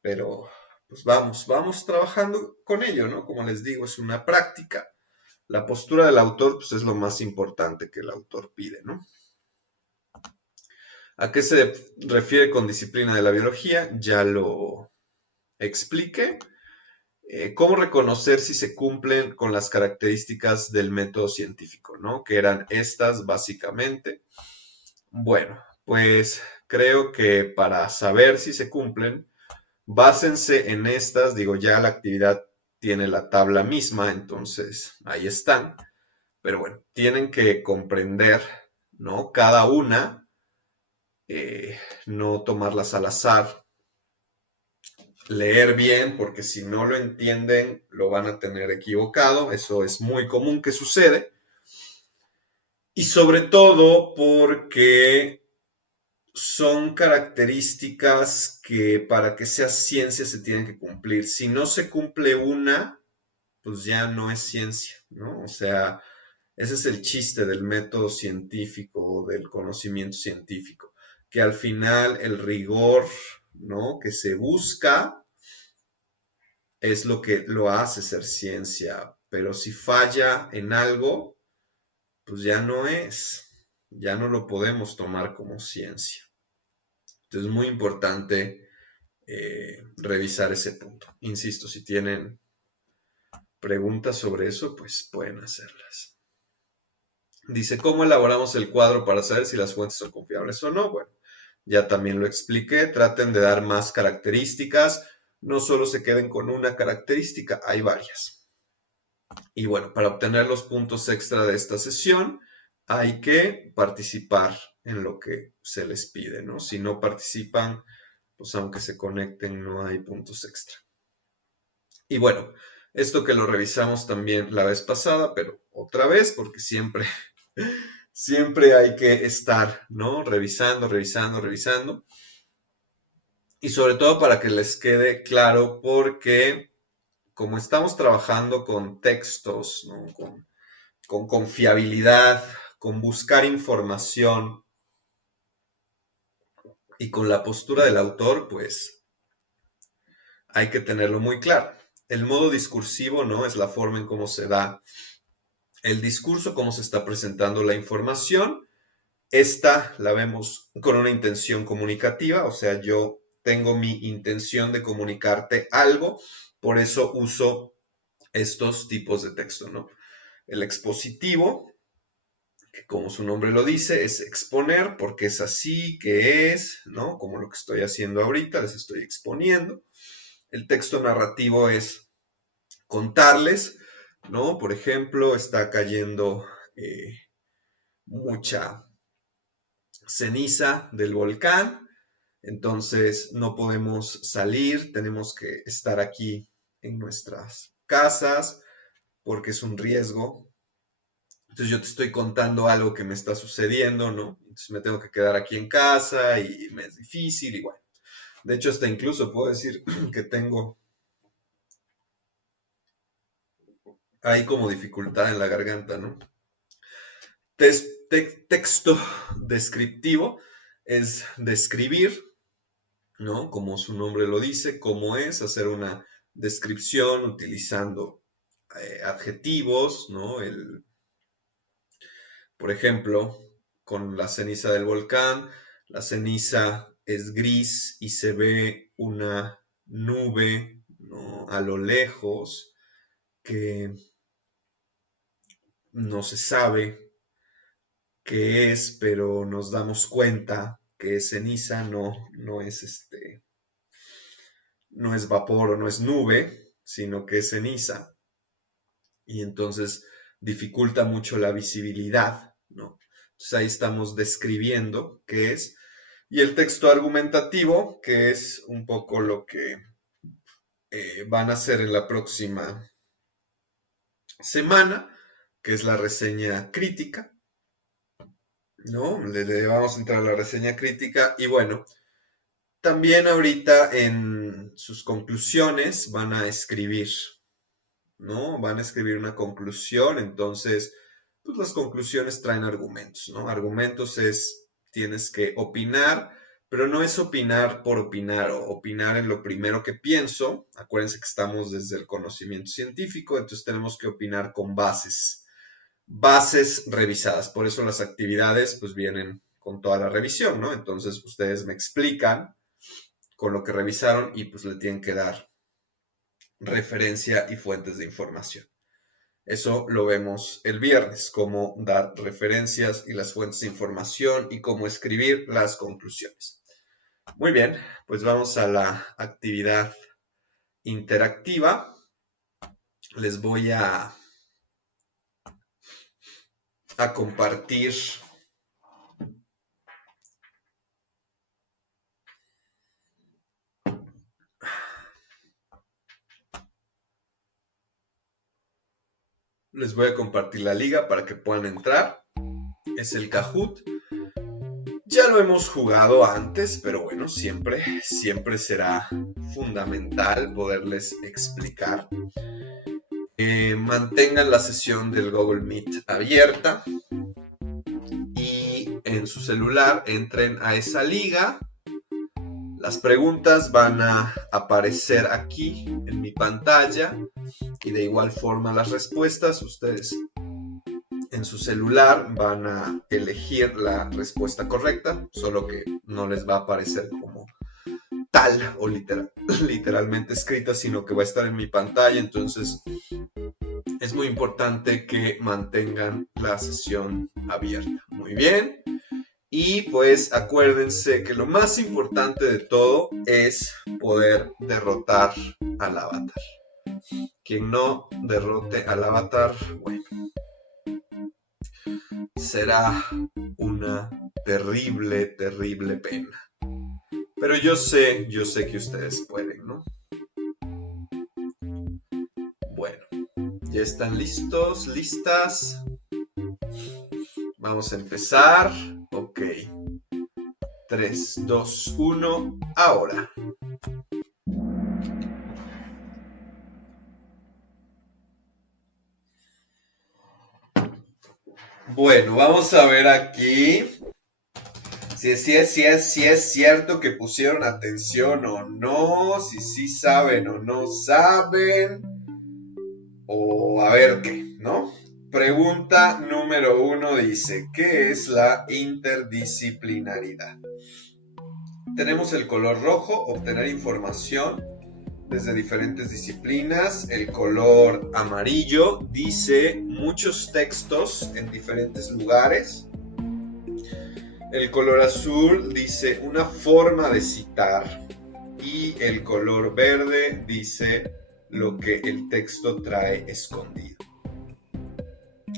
pero pues vamos trabajando con ello, ¿no? Como les digo, es una práctica. La postura del autor, pues es lo más importante que el autor pide, ¿no? ¿A qué se refiere con disciplina de la biología? Ya lo expliqué. ¿Cómo reconocer si se cumplen con las características del método científico, ¿no? Que eran estas básicamente. Bueno, pues creo que para saber si se cumplen, básense en estas, digo, ya la actividad tiene la tabla misma, entonces ahí están. Pero bueno, tienen que comprender, ¿no? Cada una, no tomarlas al azar, leer bien, porque si no lo entienden, lo van a tener equivocado. Eso es muy común que sucede. Y sobre todo porque son características que para que sea ciencia se tienen que cumplir. Si no se cumple una, pues ya no es ciencia, ¿no? O sea, ese es el chiste del método científico, del conocimiento científico, que al final el rigor, ¿no? Que se busca es lo que lo hace ser ciencia, pero si falla en algo, pues ya no lo podemos tomar como ciencia. Entonces es muy importante revisar ese punto. Insisto, si tienen preguntas sobre eso, pues pueden hacerlas. Dice, ¿cómo elaboramos el cuadro para saber si las fuentes son confiables o no? Bueno, ya también lo expliqué. Traten de dar más características. No solo se queden con una característica, hay varias. Y bueno, para obtener los puntos extra de esta sesión, hay que participar en lo que se les pide, ¿no? Si no participan, pues aunque se conecten, no hay puntos extra. Y bueno, esto que lo revisamos también la vez pasada, pero otra vez, porque siempre hay que estar, ¿no? Revisando. Y sobre todo para que les quede claro, porque como estamos trabajando con textos, ¿no? Con confiabilidad, con buscar información y con la postura del autor, pues hay que tenerlo muy claro. El modo discursivo, ¿no? Es la forma en cómo se da el discurso, cómo se está presentando la información. Esta la vemos con una intención comunicativa, o sea, yo tengo mi intención de comunicarte algo, por eso uso estos tipos de texto, ¿no? El expositivo, que como su nombre lo dice, es exponer, porque es así que es, ¿no? Como lo que estoy haciendo ahorita, les estoy exponiendo. El texto narrativo es contarles, ¿no? Por ejemplo, está cayendo mucha ceniza del volcán, entonces no podemos salir, tenemos que estar aquí en nuestras casas porque es un riesgo. Entonces yo te estoy contando algo que me está sucediendo, ¿no? Entonces me tengo que quedar aquí en casa y me es difícil y bueno. De hecho, hasta incluso puedo decir que tengo ahí como dificultad en la garganta, ¿no? Texto descriptivo es describir, ¿no? Como su nombre lo dice, cómo es, hacer una descripción utilizando adjetivos, ¿no? Por ejemplo, con la ceniza del volcán, la ceniza es gris y se ve una nube, ¿no? A lo lejos que no se sabe qué es, pero nos damos cuenta que es ceniza, no es vapor o no es nube, sino que es ceniza. Y entonces dificulta mucho la visibilidad, ¿no? Entonces ahí estamos describiendo qué es. Y el texto argumentativo, que es un poco lo que van a hacer en la próxima semana, que es la reseña crítica, ¿no? Le vamos a entrar a la reseña crítica y bueno, también ahorita en sus conclusiones van a escribir, ¿no? Van a escribir una conclusión, entonces, pues las conclusiones traen argumentos, ¿no? Argumentos es, tienes que opinar, pero no es opinar por opinar o opinar en lo primero que pienso. Acuérdense que estamos desde el conocimiento científico, entonces tenemos que opinar con bases revisadas. Por eso las actividades pues vienen con toda la revisión, ¿no? Entonces ustedes me explican con lo que revisaron y pues le tienen que dar referencia y fuentes de información. Eso lo vemos el viernes, cómo dar referencias y las fuentes de información y cómo escribir las conclusiones. Muy bien, pues vamos a la actividad interactiva. Les voy a compartir la liga para que puedan entrar. Es el Kahoot. Ya lo hemos jugado antes, pero bueno, siempre será fundamental poderles explicar. Mantengan la sesión del Google Meet abierta y en su celular entren a esa liga, Las preguntas van a aparecer aquí en mi pantalla y de igual forma las respuestas. Ustedes en su celular van a elegir la respuesta correcta, solo que no les va a aparecer como tal o literalmente escrita, sino que va a estar en mi pantalla. Entonces es muy importante que mantengan la sesión abierta. Muy bien. Y pues acuérdense que lo más importante de todo es poder derrotar al avatar. Quien no derrote al avatar, bueno, será una terrible, terrible pena. Pero yo sé que ustedes pueden, ¿no? Bueno, ¿ya están listos? ¿Listas? Vamos a empezar. Ok. 3, 2, 1, ahora. Bueno, vamos a ver aquí si es cierto que pusieron atención o no, si sí saben o no saben, o a ver qué, ¿no? Pregunta número 1 dice, ¿qué es la interdisciplinaridad? Tenemos el color rojo, obtener información desde diferentes disciplinas. El color amarillo dice muchos textos en diferentes lugares. El color azul dice una forma de citar. Y el color verde dice lo que el texto trae escondido.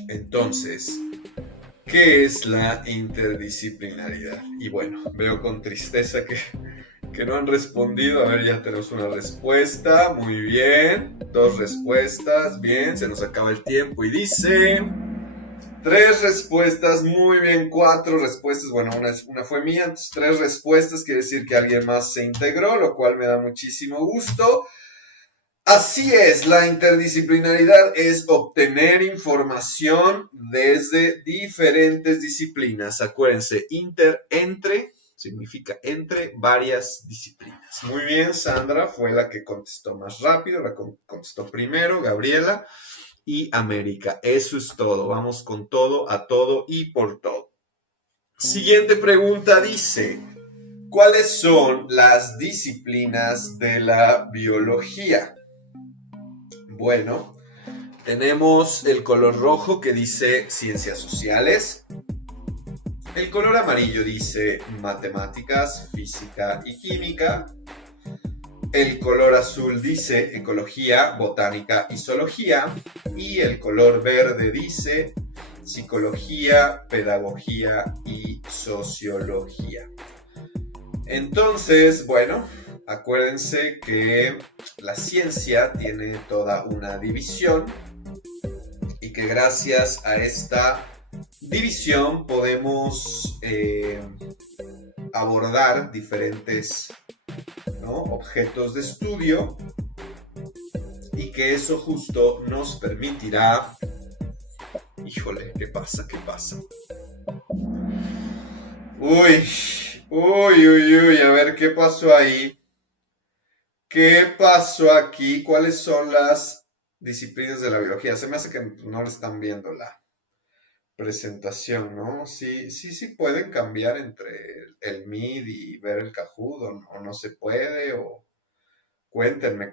Entonces, ¿qué es la interdisciplinaridad? Y bueno, veo con tristeza que no han respondido. A ver, ya tenemos una respuesta. Muy bien. 2 respuestas. Bien, se nos acaba el tiempo. Y dice 3 respuestas. Muy bien, 4 respuestas. Bueno, una fue mía. Entonces, 3 respuestas. Quiere decir que alguien más se integró, lo cual me da muchísimo gusto. Así es, la interdisciplinaridad es obtener información desde diferentes disciplinas. Acuérdense, entre significa entre varias disciplinas. Muy bien, Sandra fue la que contestó más rápido, la contestó primero, Gabriela y América. Eso es todo, vamos con todo, a todo y por todo. Siguiente pregunta dice, ¿cuáles son las disciplinas de la biología? Bueno, tenemos el color rojo que dice ciencias sociales. El color amarillo dice matemáticas, física y química. El color azul dice ecología, botánica y zoología. Y el color verde dice psicología, pedagogía y sociología. Entonces, bueno, acuérdense que la ciencia tiene toda una división y que gracias a esta división podemos abordar diferentes, ¿no?, objetos de estudio y que eso justo nos permitirá... Híjole, ¿qué pasa? Uy, a ver, ¿qué pasó ahí? ¿Qué pasó aquí? ¿Cuáles son las disciplinas de la biología? Se me hace que no le están viendo la presentación, ¿no? Sí pueden cambiar entre el MID y ver el Kahoot, o no se puede, o cuéntenme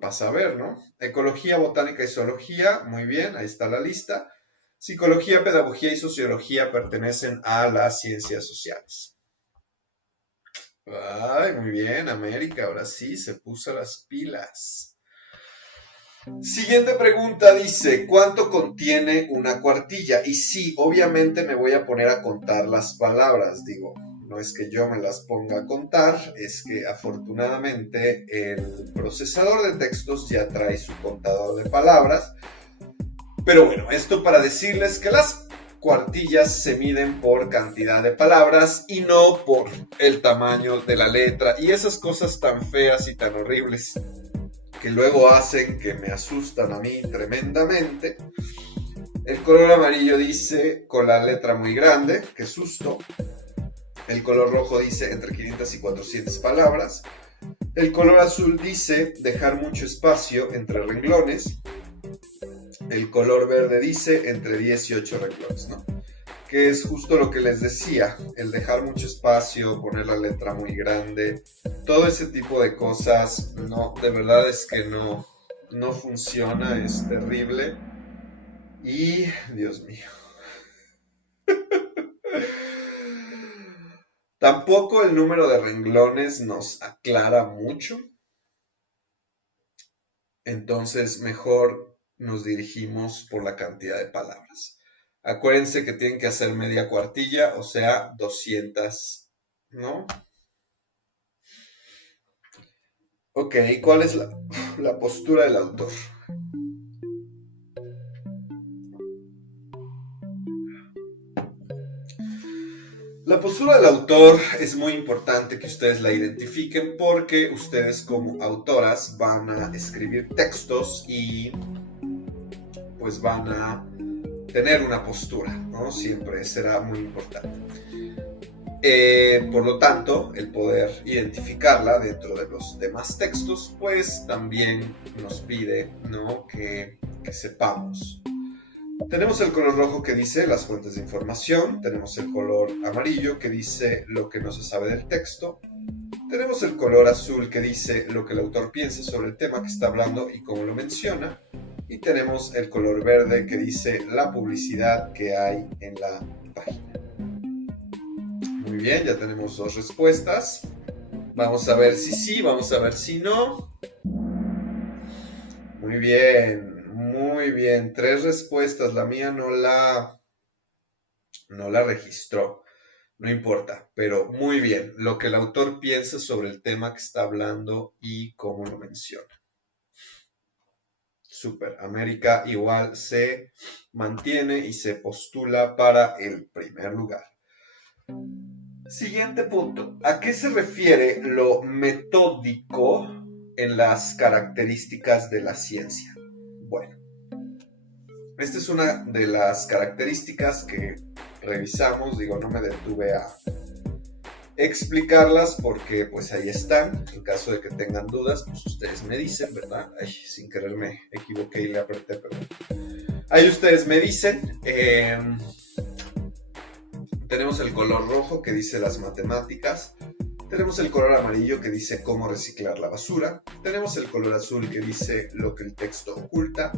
para saber, ¿no? Ecología, botánica y zoología, muy bien, ahí está la lista. Psicología, pedagogía y sociología pertenecen a las ciencias sociales. Ay, muy bien, América, ahora sí se puso las pilas. Siguiente pregunta dice, ¿cuánto contiene una cuartilla? Y sí, obviamente me voy a poner a contar las palabras, digo, no es que yo me las ponga a contar, es que afortunadamente el procesador de textos ya trae su contador de palabras. Pero bueno, esto para decirles que las cuartillas se miden por cantidad de palabras y no por el tamaño de la letra y esas cosas tan feas y tan horribles que luego hacen que me asustan a mí tremendamente. El color amarillo dice con la letra muy grande, qué susto. El color rojo dice entre 500 y 400 palabras. El color azul dice dejar mucho espacio entre renglones. El color verde dice entre 10 y 8 renglones, ¿no? Que es justo lo que les decía, el dejar mucho espacio, poner la letra muy grande, todo ese tipo de cosas, no, de verdad es que no funciona, es terrible. Y, Dios mío. Tampoco el número de renglones nos aclara mucho. Entonces, mejor nos dirigimos por la cantidad de palabras. Acuérdense que tienen que hacer media cuartilla, o sea, 200, ¿no? Ok, ¿cuál es la postura del autor? La postura del autor es muy importante que ustedes la identifiquen porque ustedes como autoras van a escribir textos y pues van a tener una postura, ¿no? Siempre será muy importante. Por lo tanto, el poder identificarla dentro de los demás textos, pues también nos pide, ¿no? que sepamos. Tenemos el color rojo que dice las fuentes de información, tenemos el color amarillo que dice lo que no se sabe del texto, tenemos el color azul que dice lo que el autor piensa sobre el tema que está hablando y cómo lo menciona, y tenemos el color verde que dice la publicidad que hay en la página. Muy bien, ya tenemos dos respuestas. Vamos a ver si sí, vamos a ver si no. Muy bien, 3 respuestas. La mía no la registró. No importa, pero muy bien. Lo que el autor piensa sobre el tema que está hablando y cómo lo menciona. Super. América igual se mantiene y se postula para el primer lugar. Siguiente punto. ¿A qué se refiere lo metódico en las características de la ciencia? Bueno, esta es una de las características que revisamos. Digo, no me detuve a explicarlas porque pues ahí están. En caso de que tengan dudas, pues ustedes me dicen, ¿verdad? Ay, sin querer me equivoqué y le apreté, pero ahí ustedes me dicen. Tenemos el color rojo que dice las matemáticas. Tenemos el color amarillo que dice cómo reciclar la basura. Tenemos el color azul que dice lo que el texto oculta.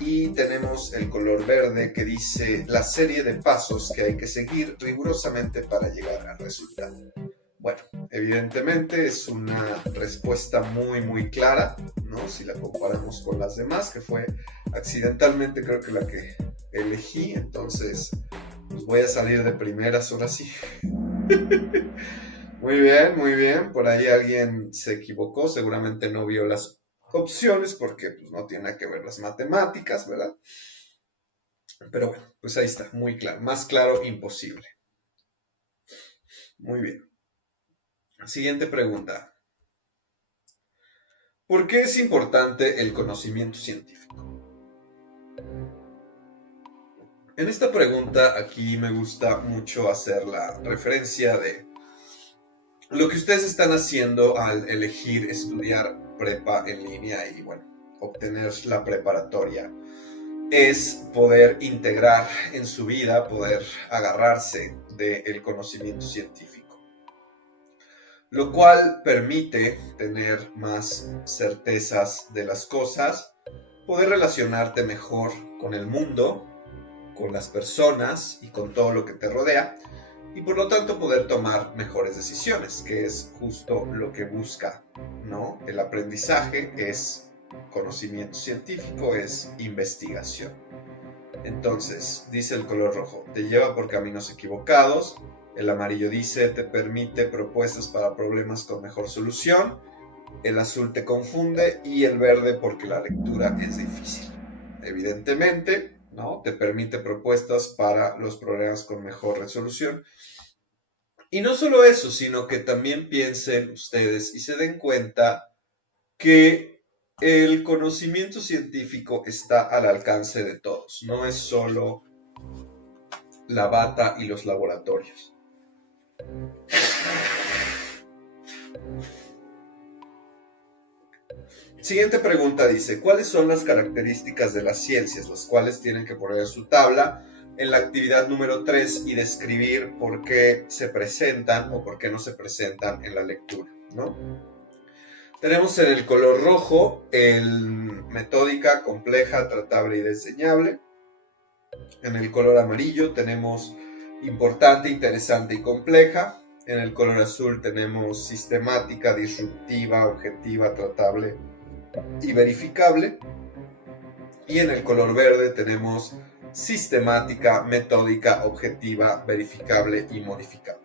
Y tenemos el color verde que dice la serie de pasos que hay que seguir rigurosamente para llegar al resultado. Bueno, evidentemente es una respuesta muy clara, ¿no? Si la comparamos con las demás, que fue accidentalmente creo que la que elegí, entonces pues voy a salir de primeras ahora sí. Muy bien, por ahí alguien se equivocó, seguramente no vio las opciones porque pues, no tiene nada que ver las matemáticas, ¿verdad? Pero bueno, pues ahí está, muy claro, más claro imposible. Muy bien. Siguiente pregunta. ¿Por qué es importante el conocimiento científico? En esta pregunta aquí me gusta mucho hacer la referencia de lo que ustedes están haciendo al elegir estudiar prepa en línea y bueno, obtener la preparatoria. Es poder integrar en su vida, poder agarrarse del conocimiento científico, lo cual permite tener más certezas de las cosas, poder relacionarte mejor con el mundo, con las personas y con todo lo que te rodea, y por lo tanto poder tomar mejores decisiones, que es justo lo que busca, ¿no? El aprendizaje es conocimiento científico, es investigación. Entonces, dice el color rojo, te lleva por caminos equivocados. El amarillo dice, te permite propuestas para problemas con mejor solución. El azul te confunde y el verde porque la lectura es difícil. Evidentemente, ¿no? Te permite propuestas para los problemas con mejor resolución. Y no solo eso, sino que también piensen ustedes y se den cuenta que el conocimiento científico está al alcance de todos. No es solo la bata y los laboratorios. Siguiente pregunta dice, ¿cuáles son las características de las ciencias? Las cuales tienen que poner en su tabla en la actividad número 3 y describir por qué se presentan o por qué no se presentan en la lectura, ¿no? Tenemos en el color rojo el metódica, compleja, tratable y diseñable. En el color amarillo tenemos importante, interesante y compleja. En el color azul tenemos sistemática, disruptiva, objetiva, tratable y verificable. Y en el color verde tenemos sistemática, metódica, objetiva, verificable y modificable.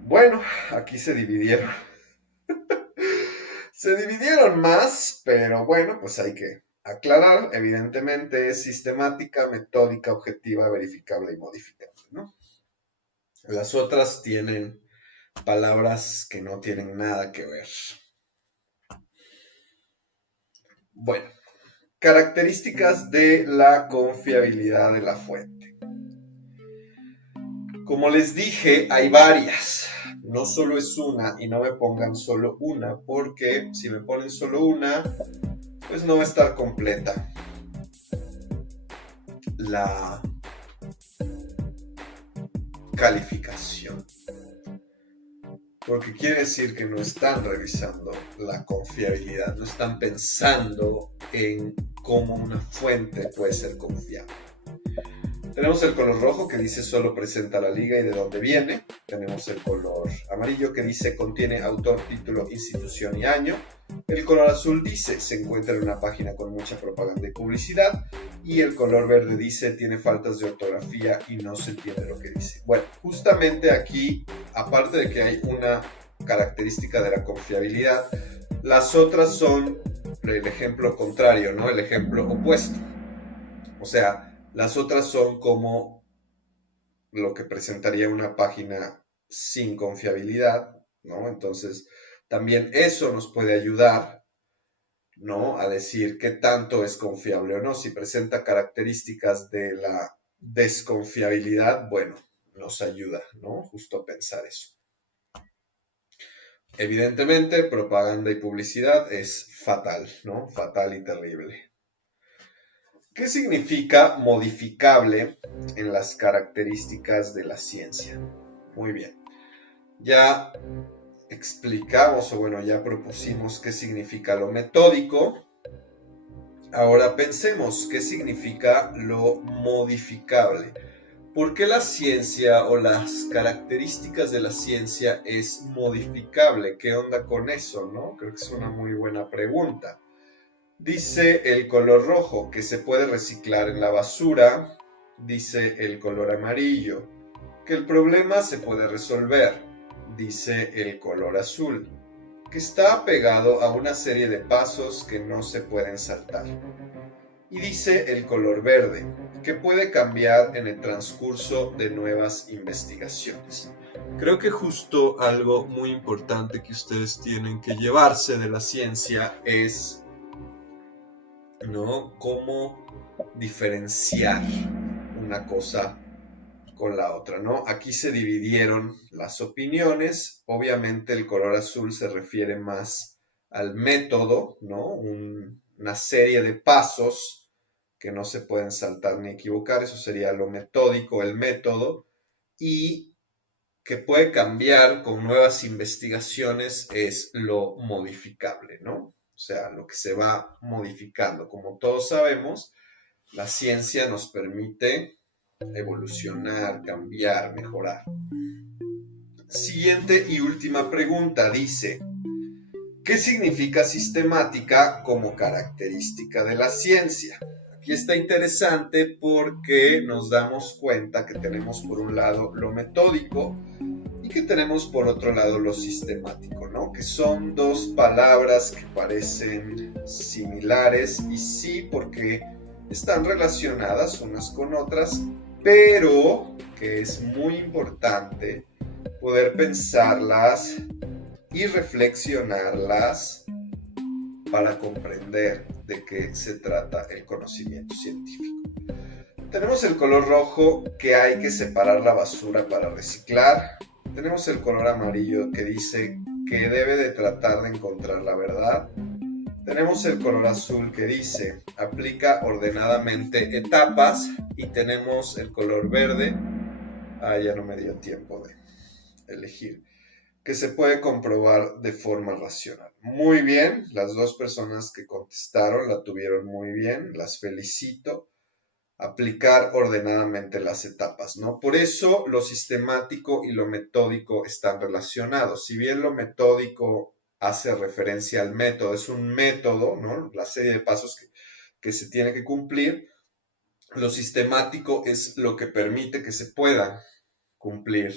Bueno, aquí se dividieron. Se dividieron más, pero bueno, pues hay que aclarar. Evidentemente es sistemática, metódica, objetiva, verificable y modificable, ¿no? Las otras tienen palabras que no tienen nada que ver. Bueno, características de la confiabilidad de la fuente. Como les dije, hay varias. No solo es una y no me pongan solo una, porque si me ponen solo una, pues no va a estar completa la calificación. Porque quiere decir que no están revisando la confiabilidad, no están pensando en cómo una fuente puede ser confiable. Tenemos el color rojo que dice solo presenta la liga y de dónde viene. Tenemos el color amarillo que dice contiene autor, título, institución y año. El color azul dice se encuentra en una página con mucha propaganda y publicidad. Y el color verde dice tiene faltas de ortografía y no se entiende lo que dice. Bueno, justamente aquí, aparte de que hay una característica de la confiabilidad, las otras son el ejemplo contrario, ¿no? El ejemplo opuesto. O sea, las otras son como lo que presentaría una página sin confiabilidad, ¿no? Entonces, también eso nos puede ayudar, ¿no? A decir qué tanto es confiable o no. Si presenta características de la desconfiabilidad, bueno, nos ayuda, ¿no? Justo a pensar eso. Evidentemente, propaganda y publicidad es fatal, ¿no? Fatal y terrible. ¿Qué significa modificable en las características de la ciencia? Muy bien. Ya explicamos, o bueno, ya propusimos qué significa lo metódico. Ahora pensemos qué significa lo modificable. ¿Por qué la ciencia o las características de la ciencia es modificable? ¿Qué onda con eso, no? Creo que es una muy buena pregunta. Dice el color rojo que se puede reciclar en la basura. Dice el color amarillo que el problema se puede resolver. Dice el color azul que está apegado a una serie de pasos que no se pueden saltar. Y dice el color verde que puede cambiar en el transcurso de nuevas investigaciones. Creo que justo algo muy importante que ustedes tienen que llevarse de la ciencia es, ¿no?, cómo diferenciar una cosa con la otra, ¿no? Aquí se dividieron las opiniones. Obviamente el color azul se refiere más al método, ¿no? Una serie de pasos que no se pueden saltar ni equivocar. Eso sería lo metódico, el método. Y que puede cambiar con nuevas investigaciones es lo modificable, ¿no? O sea, lo que se va modificando. Como todos sabemos, la ciencia nos permite evolucionar, cambiar, mejorar. Siguiente y última pregunta dice, ¿qué significa sistemática como característica de la ciencia? Aquí está interesante porque nos damos cuenta que tenemos por un lado lo metódico y que tenemos por otro lado lo sistemático, ¿no? Que son dos palabras que parecen similares y sí, porque están relacionadas unas con otras, pero que es muy importante poder pensarlas y reflexionarlas para comprender de qué se trata el conocimiento científico. Tenemos el color rojo, que hay que separar la basura para reciclar. Tenemos el color amarillo, que dice que debe de tratar de encontrar la verdad. Tenemos el color azul, que dice aplica ordenadamente etapas. Y tenemos el color verde, ya no me dio tiempo de elegir, que se puede comprobar de forma racional. Muy bien, las dos personas que contestaron la tuvieron muy bien, las felicito. Aplicar ordenadamente las etapas, ¿no? Por eso lo sistemático y lo metódico están relacionados. Si bien lo metódico hace referencia al método, es un método, ¿no? La serie de pasos que se tiene que cumplir. Lo sistemático es lo que permite que se puedan cumplir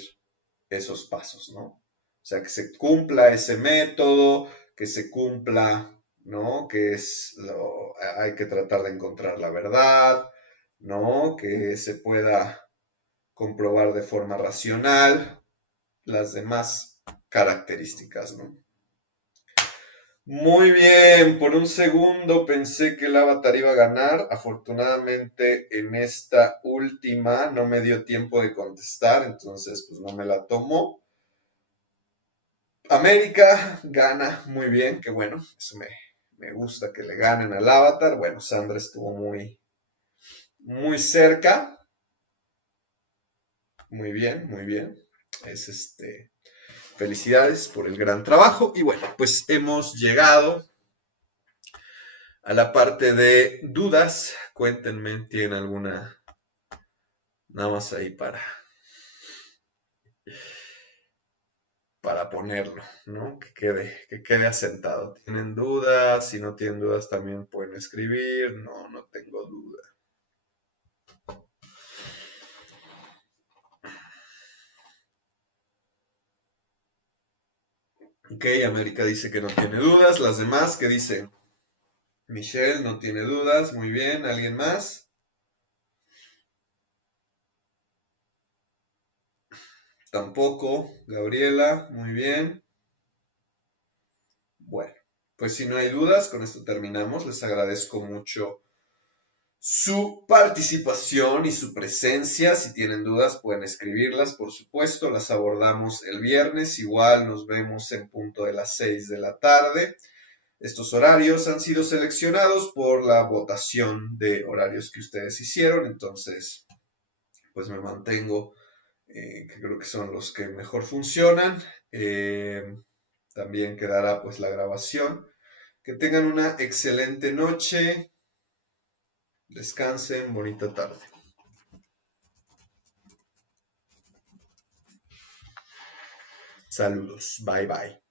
esos pasos, ¿no? O sea, que se cumpla ese método, que se cumpla, ¿no? Hay que tratar de encontrar la verdad, ¿no? Que se pueda comprobar de forma racional las demás características, ¿no? Muy bien, por un segundo pensé que el Avatar iba a ganar. Afortunadamente en esta última no me dio tiempo de contestar, entonces pues no me la tomó. América gana muy bien, que bueno, eso me gusta que le ganen al Avatar. Bueno, Sandra estuvo muy cerca. Muy bien, muy bien. Felicidades por el gran trabajo. Y bueno, pues hemos llegado a la parte de dudas. Cuéntenme, ¿tienen alguna? Nada más ahí para ponerlo, ¿no? Que quede asentado. ¿Tienen dudas? Si no tienen dudas también pueden escribir. No, no tengo duda. Ok, América dice que no tiene dudas. Las demás, ¿qué dicen? Michelle no tiene dudas. Muy bien. ¿Alguien más? Tampoco. Gabriela, muy bien. Bueno, pues si no hay dudas, con esto terminamos. Les agradezco mucho su participación y su presencia. Si tienen dudas, pueden escribirlas, por supuesto. Las abordamos el viernes. Igual nos vemos en punto de las 6 de la tarde. Estos horarios han sido seleccionados por la votación de horarios que ustedes hicieron. Entonces, pues me mantengo, que creo que son los que mejor funcionan. También quedará pues la grabación. Que tengan una excelente noche. Descansen, bonita tarde. Saludos. Bye bye.